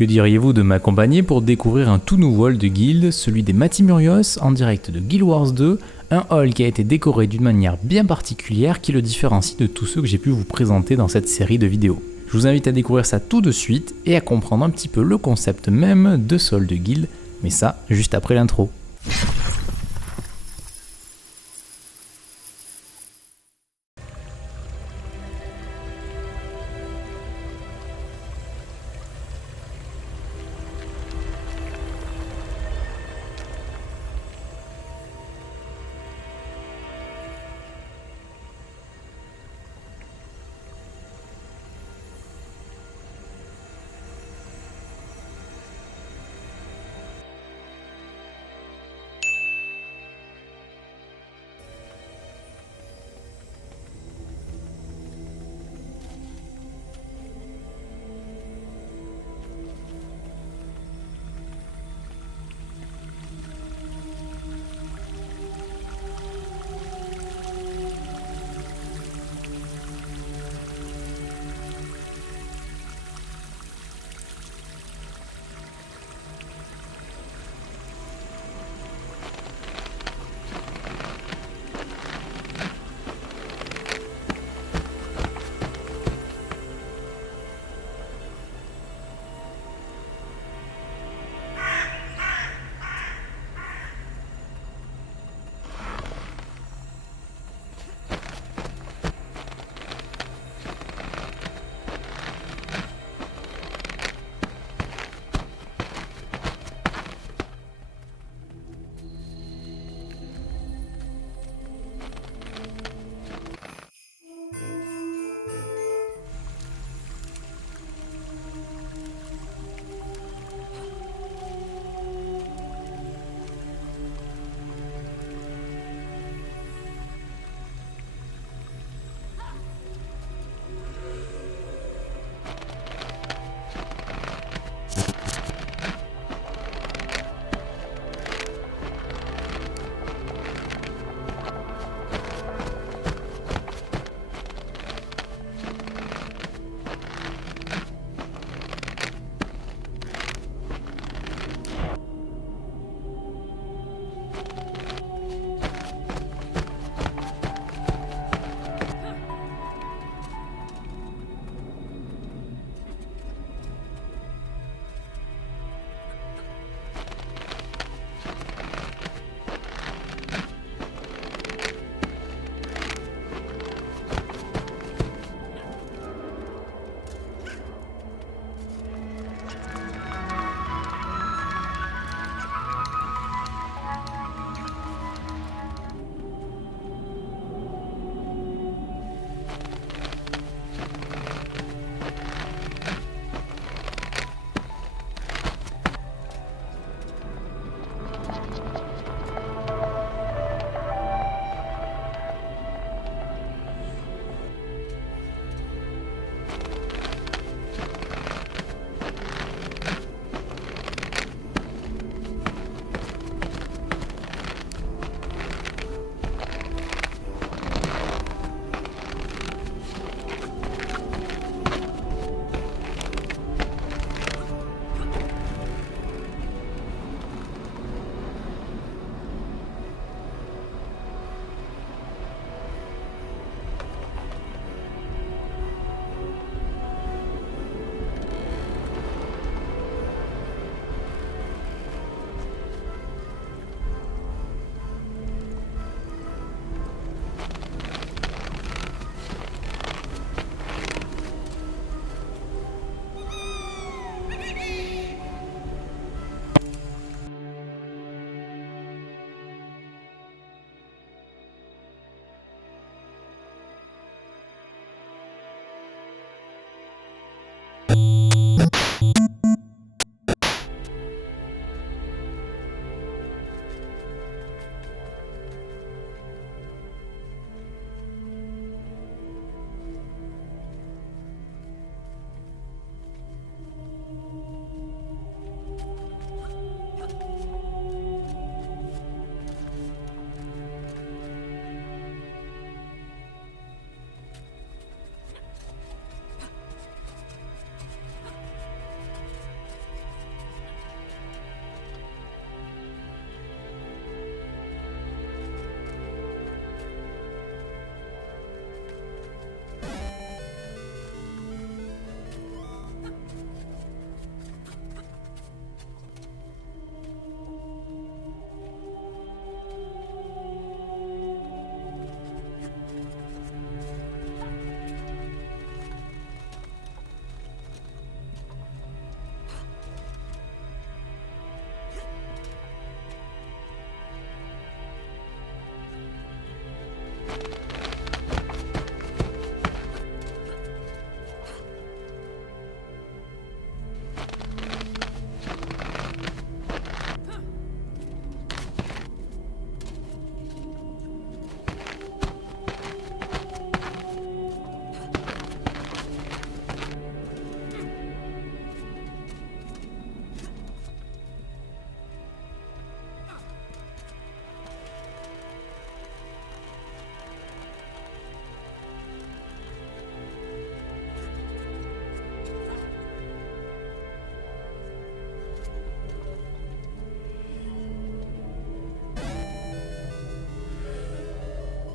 Que diriez-vous de m'accompagner pour découvrir un tout nouveau hall de guild, celui des Matimurios, en direct de Guild Wars 2, un hall qui a été décoré d'une manière bien particulière qui le différencie de tous ceux que j'ai pu vous présenter dans cette série de vidéos. Je vous invite à découvrir ça tout de suite et à comprendre un petit peu le concept même de ce hall de guild, mais ça juste après l'intro.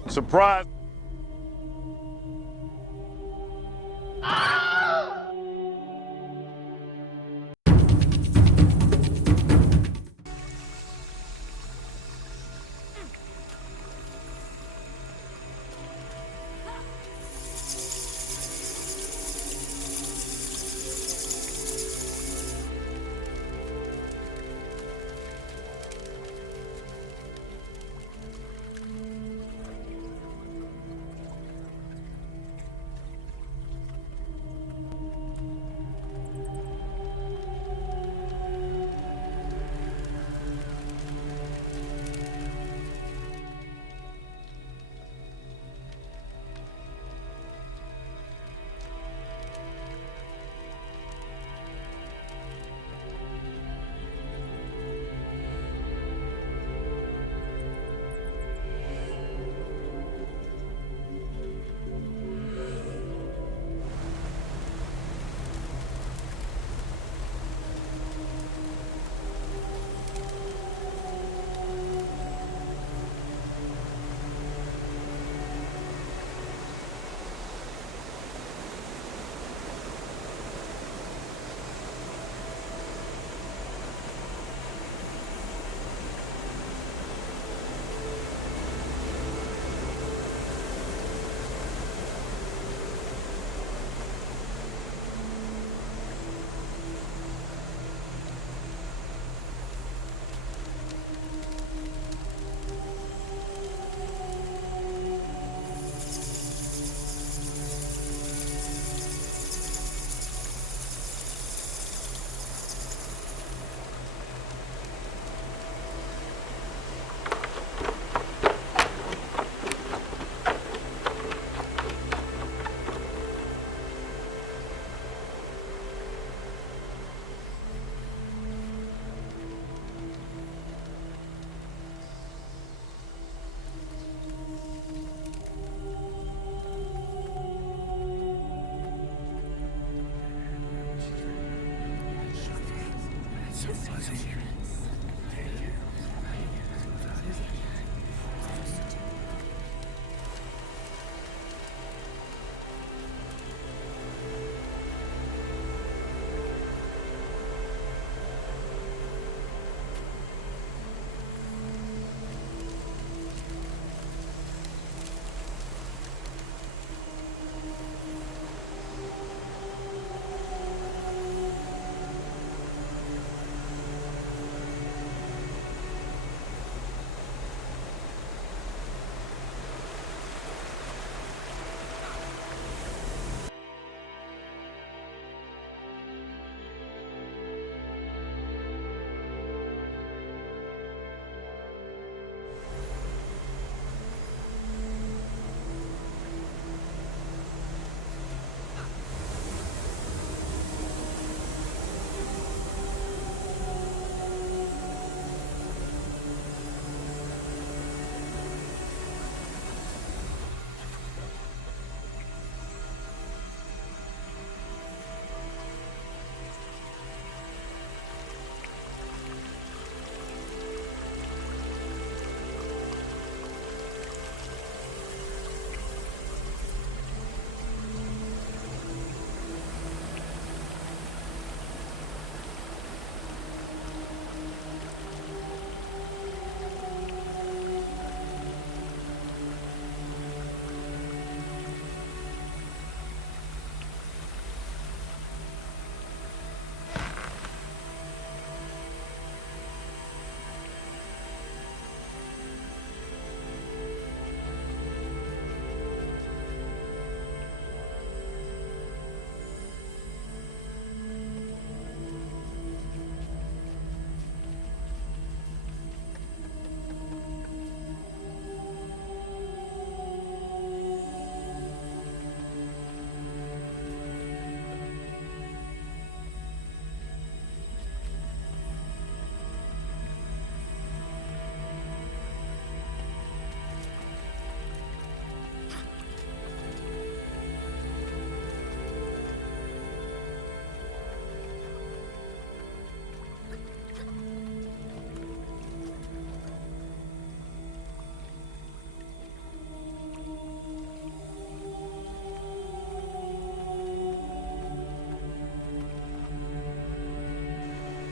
Surprise!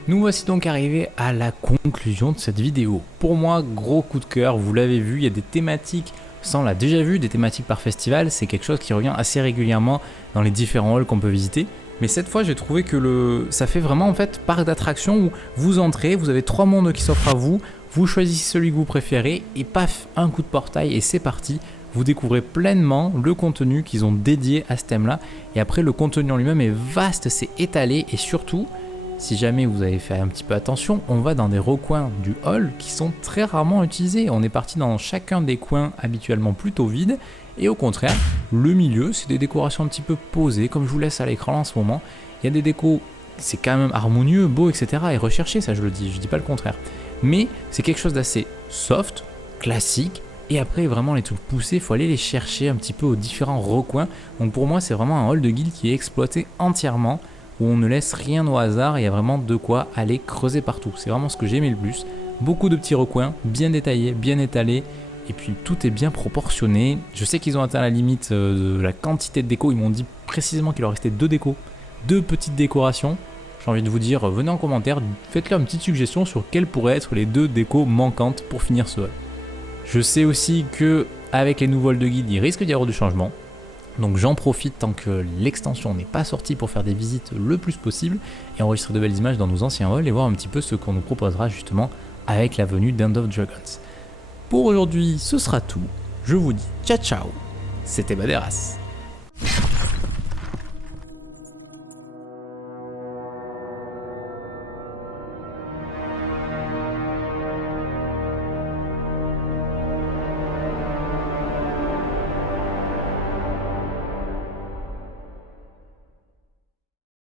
Nous voici donc arrivés à la conclusion de cette vidéo. Pour moi, gros coup de cœur, vous l'avez vu, il y a des thématiques, ça on l'a déjà vu, des thématiques par festival, c'est quelque chose qui revient assez régulièrement dans les différents halls qu'on peut visiter. Mais cette fois, j'ai trouvé que ça fait vraiment en fait parc d'attractions où vous entrez, vous avez 3 mondes qui s'offrent à vous, vous choisissez celui que vous préférez et paf, un coup de portail et c'est parti. Vous découvrez pleinement le contenu qu'ils ont dédié à ce thème-là. Et après, le contenu en lui-même est vaste, c'est étalé et surtout, si jamais vous avez fait un petit peu attention, on va dans des recoins du hall qui sont très rarement utilisés. On est parti dans chacun des coins habituellement plutôt vides. Et au contraire, le milieu, c'est des décorations un petit peu posées, comme je vous laisse à l'écran en ce moment. Il y a des décos, c'est quand même harmonieux, beau, etc. et recherché, ça je le dis, je dis pas le contraire. Mais c'est quelque chose d'assez soft, classique. Et après, vraiment, les trucs poussés, il faut aller les chercher un petit peu aux différents recoins. Donc pour moi, c'est vraiment un hall de guild qui est exploité entièrement, où on ne laisse rien au hasard, il y a vraiment de quoi aller creuser partout. C'est vraiment ce que j'ai aimé le plus. Beaucoup de petits recoins, bien détaillés, bien étalés, et puis tout est bien proportionné. Je sais qu'ils ont atteint la limite de la quantité de déco, ils m'ont dit précisément qu'il leur restait 2 décos, 2 petites décorations. J'ai envie de vous dire, venez en commentaire, faites-leur une petite suggestion sur quelles pourraient être les 2 décos manquantes pour finir ce hall. Je sais aussi que avec les nouveaux halls de guide, il risque d'y avoir du changement. Donc j'en profite tant que l'extension n'est pas sortie pour faire des visites le plus possible et enregistrer de belles images dans nos anciens halls et voir un petit peu ce qu'on nous proposera justement avec la venue d'End of Dragons. Pour aujourd'hui, ce sera tout. Je vous dis ciao ciao, c'était Baderas.